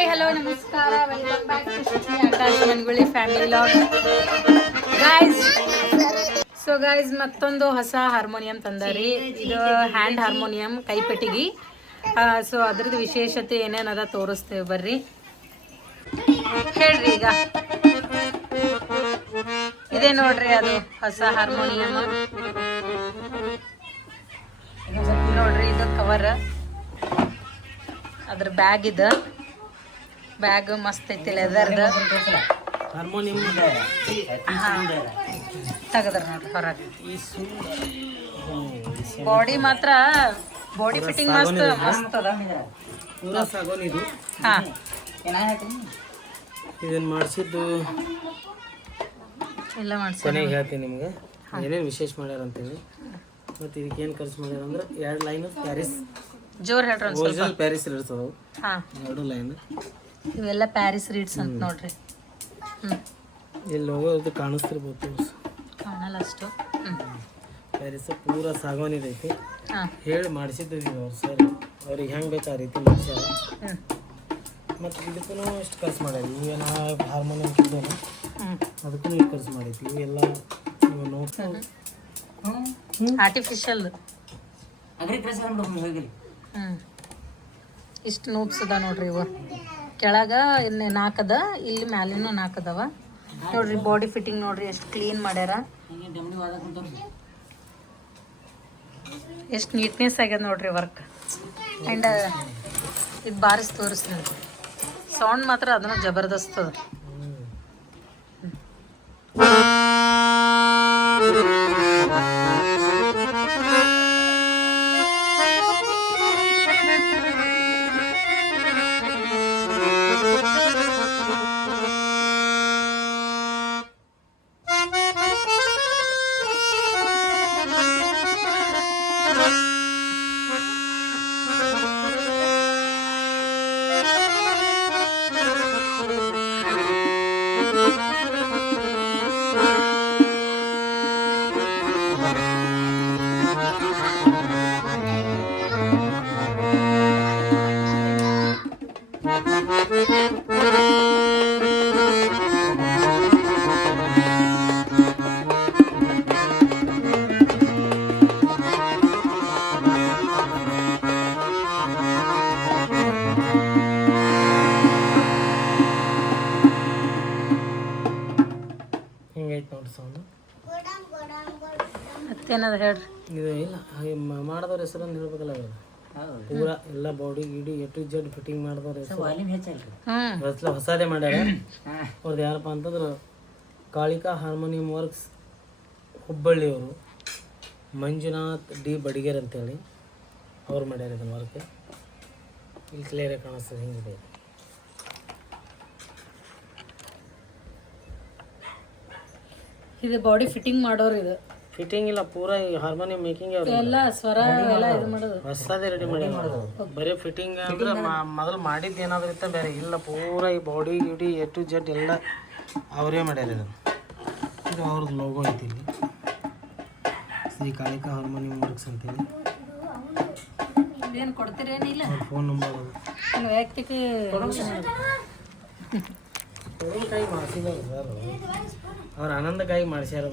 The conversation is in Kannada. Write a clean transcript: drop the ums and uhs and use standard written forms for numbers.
ಹಾಯ್ ಹಲೋ ನಮಸ್ಕಾರ welcome back to Shri Akash Manguli family vlog guys ಮತ್ತೊಂದು ಹೊಸ ಹಾರ್ಮೋನಿಯಂ ತಂದಾರಿ. ಇದು ಹ್ಯಾಂಡ್ ಹಾರ್ಮೋನಿಯಂ ಕೈಪೆಟ್ಟಿಗೆ. ಸೊ ಅದ್ರದ್ದು ವಿಶೇಷತೆ ಏನೇನದ ತೋರಿಸ್ತೇವೆ ಬರ್ರಿ. ಹೇಳ್ರಿ ಈಗ ಇದೇ ನೋಡ್ರಿ ಅದು ಹೊಸ ಹಾರ್ಮೋನಿಯಂ ನೋಡ್ರಿ. ಇದು ಕವರ್, ಅದ್ರ ಬ್ಯಾಗ್, ಇದು ಬ್ಯಾಗ್ ಮಸ್ತ್ ಐತಿ ಲೆದರ್ದು. ತೆಗದ್ರ ನೋಡ್ರಿ ಹೊರಗೆ. ಬಾಡಿ ಮಾತ್ರ ಬಾಡಿ ಫಿಟ್ಟಿಂಗ್ ಮಸ್ತ್ ಮಸ್ತ್ ಅದ. ಹಾ ಇದನ್ನ ಮಾಡಿಸಿದ್ದು ಎಲ್ಲ ಮಾಡ್ಸಿ ಕೊನೆಗೆ ಹೇಳ್ತೀನಿ ನಿಮ್ಗೆ ಏನೇನು ವಿಶೇಷ ಮಾಡ್ಯಾರ ಅಂತೇಳಿ. ಮತ್ತು ಇದಕ್ಕೆ ಏನು ಖರ್ಚು ಮಾಡ್ಯಾರ ಅಂದ್ರೆ 2 ಲೈನ್ ಪ್ಯಾರಿಸ್ ಜೋರ್ ಹೇಳ್ರಿ ಒಂದು ಸ್ವಲ್ಪ. ಒರಿಜಿನಲ್ ಪ್ಯಾರಿಸ್ ರೀಡ್ಸ್ ಅದಾವು. ಹಾ 2 ಲೈನ್ ಇವೆಲ್ಲ ಪ್ಯಾರಿಸ್ ರೀಡ್ಸ್ ಅಂತ ನೋಡ್ರಿ. ಇಲ್ಲಿ ಹೋಗೋದು ಕಾಣಿಸ್ತಿರ್ಬೋದು, ಕಾಣಲ್ಲ ಅಷ್ಟು. ಪ್ಯಾರಿಸ್ ಪೂರ ಸಾಗವಾನಿದೈತಿ. ಹಾ ಹೇಳಿ ಮಾಡಿಸಿದ್ದೀವಿ ಅವ್ರು ಸರ್. ಅವ್ರಿಗೆ ಹೆಂಗೆ ಬೇಕು ಆ ರೀತಿ ಮಾಡಿಸ್ಯಾರ. ಮತ್ತು ಇದಕ್ಕೂ ಎಷ್ಟು ಖರ್ಚು ಮಾಡ್ಯಾರ. ಇವೇನ ಹಾರ್ಮೋನಿಯಂ ಇದ್ದೇನೆ ಅದಕ್ಕೂ ಇಷ್ಟು ಖರ್ಚು ಮಾಡೈತಿ. ಇವೆಲ್ಲ ಇವು ನೋಡ್ತಾ ಆರ್ಟಿಫಿಷಿಯಲ್. ಇಷ್ಟು ನೋಬ್ಸ್ ಅದ ನೋಡ್ರಿ. ಇವು ಕೆಳಗ 4 ಅದ, ಇಲ್ಲಿ ಮ್ಯಾಲಿನೂ 4 ಅದಾವ ನೋಡ್ರಿ. ಬಾಡಿ ಫಿಟ್ಟಿಂಗ್ ನೋಡ್ರಿ ಎಷ್ಟು ಕ್ಲೀನ್ ಮಾಡ್ಯಾರ, ಎಷ್ಟು ನೀಟ್ನೆಸ್ ಆಗ್ಯದ ನೋಡ್ರಿ ವರ್ಕ್. ಆ್ಯಂಡ್ ಇದು ಬಾರಿಸಿ ತೋರಿಸ್ತೀನಿ. ಸೌಂಡ್ ಮಾತ್ರ ಅದನ್ನ ಜಬರ್ದಸ್ತ್ ಅದ. ಮತ್ತೇನದ ಹೇಳ್ರಿ. ಇದು ಇಲ್ಲ ಮಾಡಿದವ್ರ ಹೆಸರನ್ನು ಹೇಳ್ಬೇಕಲ್ಲ. ಪೂರ ಎಲ್ಲ ಬಾಡಿ ಗಿಡಿ ಎ ಜಡ್ ಫಿಟ್ಟಿಂಗ್ ಮಾಡಿದವ್ರ ಹೆಸರು ಹೊಸದೇ ಮಾಡ್ಯಾರ. ಅವ್ರದ್ದು ಯಾರಪ್ಪ ಅಂತಂದ್ರೆ ಕಾಳಿಕಾ ಹಾರ್ಮೋನಿಯಂ ವರ್ಕ್ಸ್ ಹುಬ್ಬಳ್ಳಿಯವರು, ಮಂಜುನಾಥ್ ಡಿ ಬಡಿಗೇರ್ ಅಂತೇಳಿ ಅವ್ರು ಮಾಡ್ಯಾರ ಇದನ್ನು ವರ್ಕ್. ಇಲ್ಲಿ ಕ್ಲಿಯರಾಗಿ ಕಾಣಿಸ್ತದೆ ಹಿಂಗಿದೆ. ಇದು ಬಾಡಿ ಫಿಟ್ಟಿಂಗ್ ಮಾಡೋರು. ಇದು ಫಿಟ್ಟಿಂಗ್ ಇಲ್ಲ, ಪೂರ ಈ ಹಾರ್ಮೋನಿಯಂ ಮೇಕಿಂಗ್ ಎಲ್ಲ ಸ್ವರ ಎಲ್ಲ ಇದು ಮಾಡೋದು ಹೊಸದೇ ರೆಡಿ ಮಾಡಿ. ಬರೀ ಫಿಟ್ಟಿಂಗ್ ಅಂದ್ರೆ ಮೊದಲು ಮಾಡಿದ್ದು ಏನಾದ್ರು ಇತ್ತ ಬೇರೆ ಇಲ್ಲ. ಪೂರ ಈ ಬಾಡಿ ಗಿಡಿ ಎ ಜಡ್ ಎಲ್ಲ ಅವರೇ ಮಾಡ್ಯಾರ. ಇದನ್ನು ಇದು ಅವ್ರದ್ದು ಲೋಗೋ ಐತಿ ಇಲ್ಲಿ, ಶ್ರೀ ಕಾಳಿಕಾ ಹಾರ್ಮೋನಿಯಂ ವರ್ಕ್ಸ್ ಅಂತೇಳಿ. ಏನು ಕೊಡ್ತೀರೇನಿಲ್ಲ, ಫೋನ್ ನಂಬರ್ ವೈಯಕ್ತಿಕ ಕೈ ಮಾಡಿಸಿದ ಸರ್. ಅವ್ರ ಆನಂದಕ್ಕಾಗಿ ಮಾಡಿಸ್ಯಾರ.